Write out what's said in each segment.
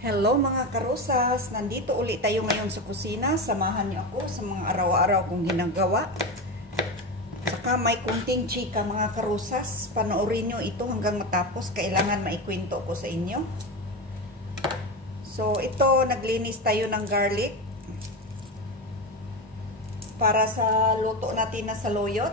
Hello mga karosas! Nandito ulit tayo ngayon sa kusina. Samahan niyo ako sa mga araw-araw kong ginagawa. Saka may kunting chika mga karosas. Panoorin niyo ito hanggang matapos. Kailangan maikwento ko sa inyo. So ito, naglinis tayo ng garlic para sa luto natin na saluyot.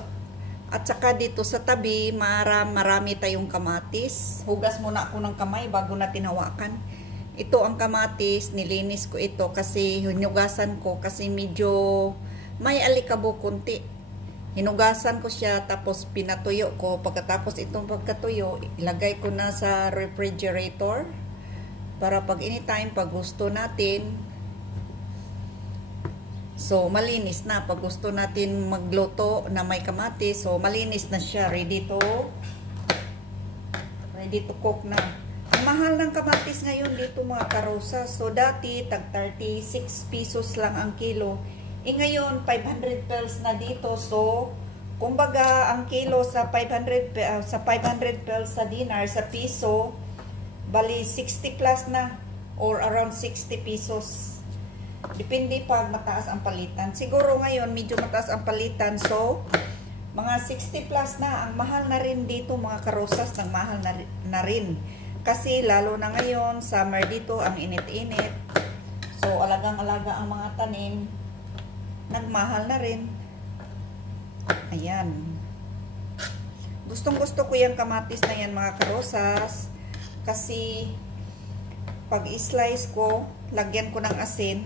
At saka dito sa tabi, marami tayong kamatis. Hugas muna ako ng kamay bago natin hawakan. Ito ang kamatis, nilinis ko ito kasi hinugasan ko kasi medyo may alikabok kunti. Hinugasan ko siya tapos pinatuyo ko. Pagkatapos itong pagkatuyo, ilagay ko na sa refrigerator para pag anytime, pag gusto natin. So malinis na pag gusto natin magluto na may kamatis. So malinis na siya, ready to cook na. Mahal ng kamatis ngayon dito mga karosas. So dati tag 36 pesos lang ang kilo. Ngayon 500 pesos na dito. So kumbaga ang kilo sa 500 pesos sa dinar sa piso, bali 60 plus na or around 60 pesos. Depende pag mataas ang palitan. Siguro ngayon medyo mataas ang palitan. So mga 60 plus na. Ang mahal na rin dito mga karosas. Nang mahal na rin. Kasi lalo na ngayon, summer dito, ang init-init. So, alagang-alaga ang mga tanim. Nagmahal na rin. Ayan. Gustong-gusto ko yung kamatis na yan, mga karosas. Kasi, pag i-slice ko, lagyan ko ng asin.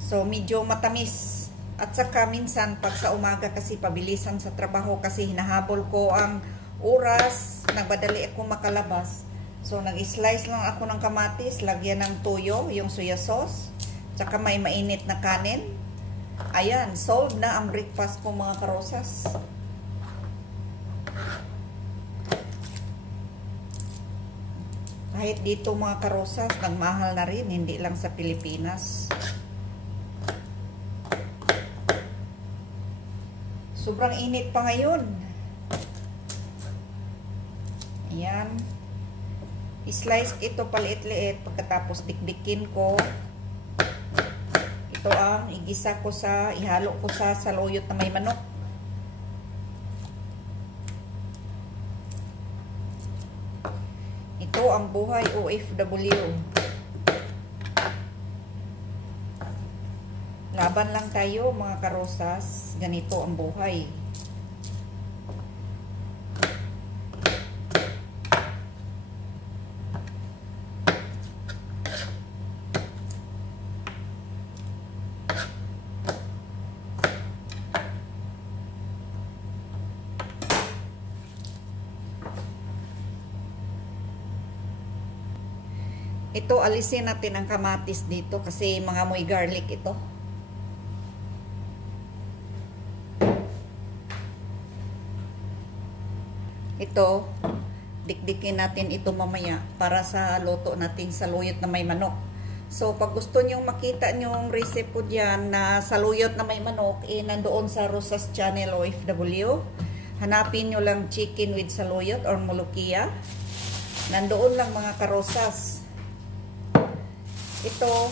So, medyo matamis. At saka, minsan, pag sa umaga kasi pabilisan sa trabaho kasi hinahabol ko ang oras, nagbadali ako makalabas. So, nag-slice lang ako ng kamatis, lagyan ng toyo, yung soya sauce, tsaka may mainit na kanin. Ayan, solved na ang breakfast ko mga karosas. Kahit dito mga karosas, nagmahal na rin, hindi lang sa Pilipinas. Sobrang init pa ngayon. Ayan. I-slice ito paliit-liit. Pagkatapos dikdikin ko. Ito ang igisa ko ihalo ko sa saluyot na may manok. Ito ang buhay OFW. Laban lang tayo mga karosas. Ganito ang buhay. Ito, alisin natin ang kamatis dito kasi mga moy garlic ito. Ito, dikdikin natin ito mamaya para sa luto natin saluyot na may manok. So, pag gusto nyong makita nyong recipe po dyan na saluyot na may manok, nandoon sa Rosas Channel OFW. Hanapin nyo lang chicken with saluyot or mulukia. Nandoon lang mga karosas. Ito,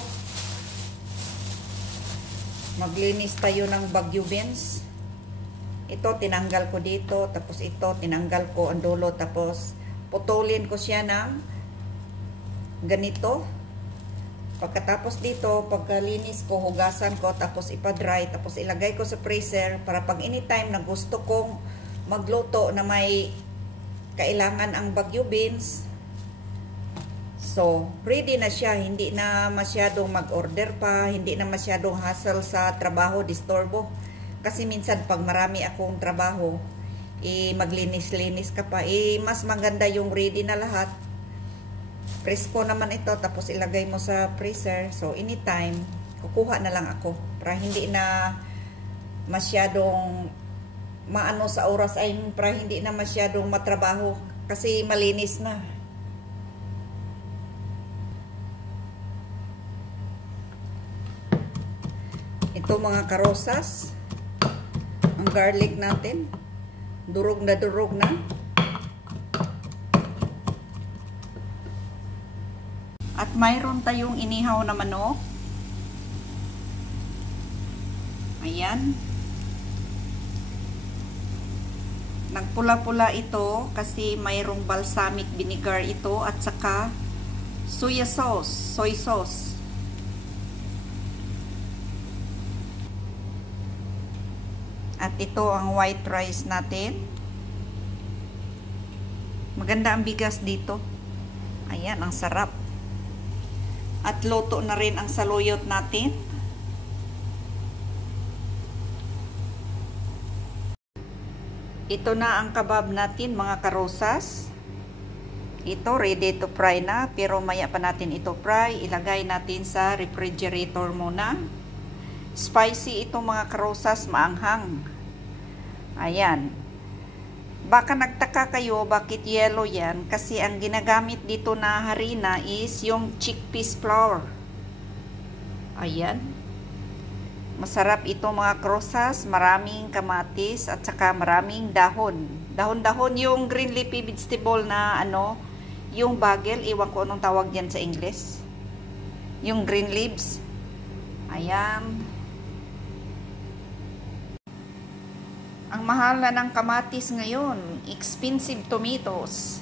maglinis tayo ng Baguio beans. Ito, tinanggal ko dito. Tapos ito, tinanggal ko ang dulo. Tapos, putulin ko siya ng ganito. Pagkatapos dito, pagkalinis ko, hugasan ko. Tapos, ipa-dry. Tapos, ilagay ko sa freezer para pag anytime na gusto kong magluto na may kailangan ang Baguio beans. So, ready na siya. Hindi na masyadong mag-order pa. Hindi na masyadong hassle sa trabaho, disturbo. Kasi minsan pag marami akong trabaho, maglinis-linis ka pa. Mas maganda yung ready na lahat. Presko naman ito. Tapos ilagay mo sa freezer. So, anytime, kukuha na lang ako. Para hindi na masyadong maano sa oras. Para hindi na masyadong matrabaho. Kasi malinis na. Ito mga karosas, ang garlic natin, durog na. At mayroon tayong inihaw na manok. Ayan. Nagpula-pula ito kasi mayroong balsamic vinegar ito at saka soy sauce. At ito ang white rice natin. Maganda ang bigas dito. Ayan, ang sarap. At luto na rin ang saluyot natin. Ito na ang kebab natin, mga karosas. Ito ready to fry na, pero maya pa natin ito fry. Ilagay natin sa refrigerator muna. Spicy ito, mga karosas, maanghang. Ayan. Baka nagtaka kayo bakit yellow yan, kasi ang ginagamit dito na harina is yung chickpeas flour. Ayan. Masarap ito, mga krosas, maraming kamatis at saka maraming dahon. Dahon-dahon yung green leafy vegetable na yung bagel, iwan ko anong tawag yan sa English. Yung green leaves. Ayan. Ang mahal na ng kamatis ngayon, expensive tomatoes.